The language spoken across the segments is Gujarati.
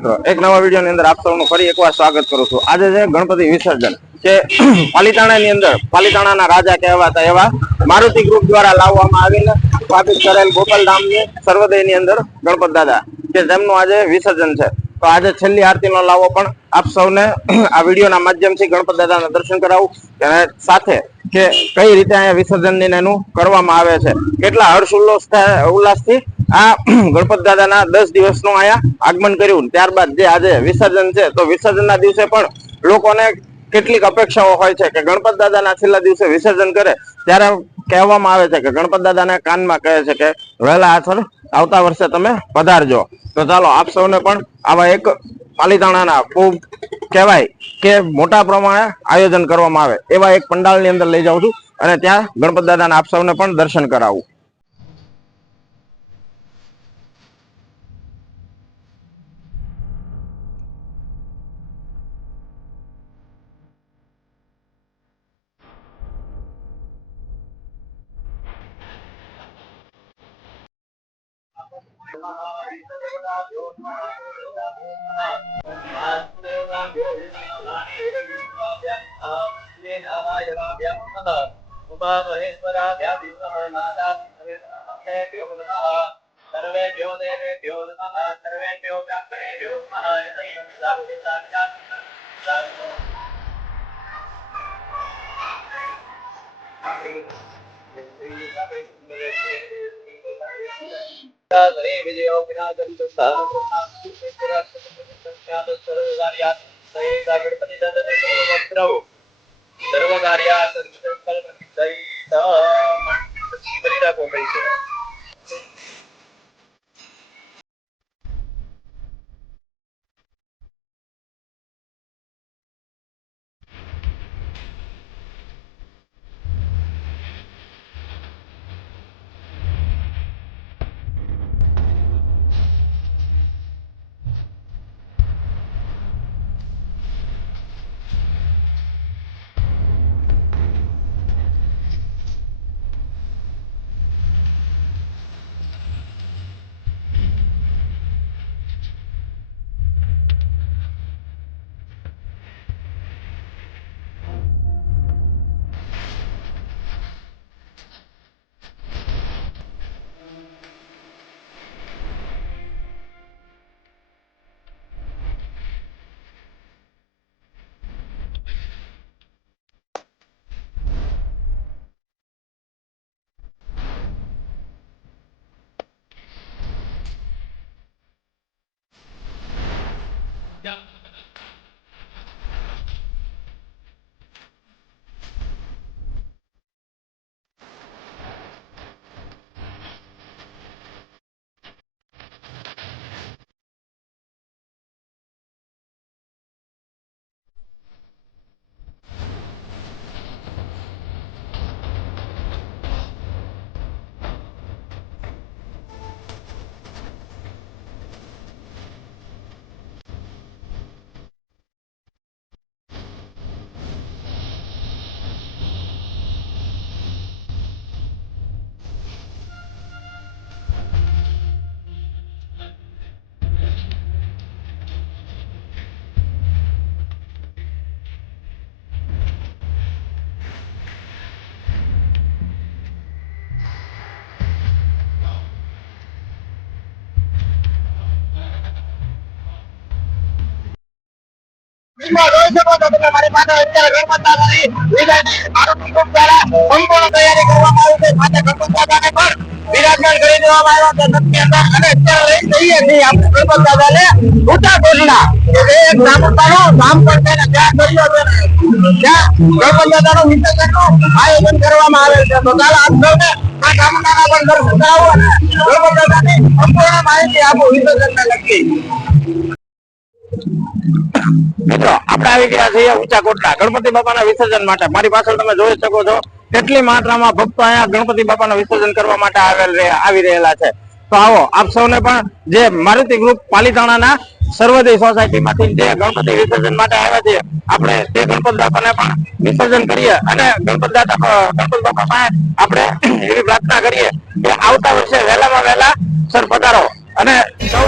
એક નવા વિડીયોની અંદર આપ સૌનું ફરી એકવાર સ્વાગત કરું છું। આજે છે ગણપતિ વિસર્જન કે પાલીતાણાની અંદર પાલીતાણાના રાજા કહેવાતા એવા મારુતિ ગ્રુપ દ્વારા લાવવામાં આવેલા સ્થાપિત કરેલ ગોપાલધામની સર્વોદયની અંદર ગણપત દાદા કે જેમનું આજે વિસર્જન છે। તો આજે છેલ્લી આરતીનો લાવો પણ આપ સૌને આ વિડીયોના માધ્યમથી ગણપત દાદાના દર્શન કરાવું અને સાથે કે કઈ રીતે અહીંયા વિસર્જન એનું કરવામાં આવે છે, કેટલા હર્ષ ઉલ્લાસથી આ ગણપત દાદાના 10 દિવસનું અહીંયા આગમન કર્યું। ત્યારબાદ જે આજે વિસર્જન છે તો વિસર્જનના દિવસે પણ લોકોને કેટલીક અપેક્ષાઓ હોય છે કે ગણપત દાદાના છેલ્લા દિવસે વિસર્જન કરે ત્યારે કહેવામાં આવે છે કે ગણપત દાદાને કાનમાં કહે છે કે વહેલા આસર આવતા વર્ષે તમે પધારજો। તો ચાલો આપ સૌને પણ આવા એક પાલીતાણાના ખૂબ કહેવાય કે મોટા પ્રમાણે આયોજન કરવામાં આવે એવા એક પંડાલની અંદર લઈ જાઉં છું અને ત્યાં ગણપત દાદાના આપ સૌને પણ દર્શન કરાવું। મારી પાસે અત્યારે ગણપત દાદાની આરોપી ગ્રુપ દ્વારા સંપૂર્ણ તૈયારી કરવામાં આવી છે। સાથે ગણપત દાદાને પણ બિરાજમાન કરી દેવામાં આવ્યા છે અને અત્યારે લઈ જઈએ છીએ આપણે ગણપત દાદાને ઊંચા ઘોષણા કે એક નામતાનું નામ પણ તેને ત્યાં કર્યો છે, ત્યાં ગણપત દાદાનું વિસર્જનનું આયોજન કરવામાં આવેલ છે। તો ચાલો આપ સૌને આ ગામડાના પણ દર્શન કરાવો અને ગણપત દાદાની સંપૂર્ણ માહિતી આપો વિસર્જનને લગતી। મિત્રો આપણે આવી ગયા છીએ ઊંચા કોટડા ગણપતિ બાપાના વિસર્જન માટે। મારી પાછળ તમે જોઈ શકો છો કેટલી માત્રામાં ભક્તો અહીંયા ગણપતિ બાપાના વિસર્જન કરવા માટે આવી રહેલા છે। તો આવો આપ સૌને પણ જે મારુતિ ગ્રુપ પાલીતાણાના સર્વોદય સોસાયટીમાંથી જે ગણપતિ વિસર્જન માટે આવ્યા છે આપણે તે ગણપત બાપાને પણ વિસર્જન કરીએ અને ગણપત બાપા પાસે આપણે એવી પ્રાર્થના કરીએ કે આવતા વર્ષે વહેલામાં વહેલા સર પધારો અને સૌ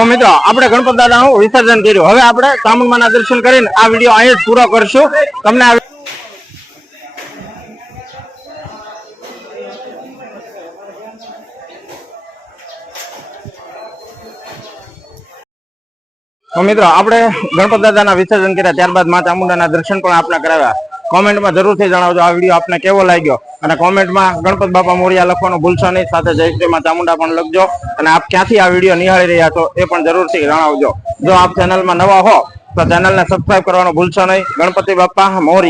તો મિત્રો આપણે ગણપત દાદાનું વિસર્જન કર્યું. હવે આપણે ચામુંડમાના દર્શન કરીને આ વિડીયો અહીં જ પૂરો કરશું. તમને તો મિત્રો આપણે ગણપત દાદાના વિસર્જન કર્યા, ત્યારબાદ મા ચામુંડાના દર્શન પણ આપને કરાવ્યા. કોમેન્ટમાં જરૂરથી જણાવજો આ વિડીયો આપને કેવો લાગ્યો, અને કોમેન્ટમાં ગણપત બાપા મોરિયા લખવાનું ભૂલશો નહીં. સાથે જય શ્રી મા ચામુંડા પણ લખજો, અને આપ ક્યાંથી આ વિડીયો નિહાળી રહ્યા છો એ પણ જરૂરથી જણાવજો. જો આપ ચેનલમાં નવા હો તો ચેનલને સબસ્ક્રાઇબ કરવાનું ભૂલશો નહીં. ગણપતિ બાપા મોરિયા.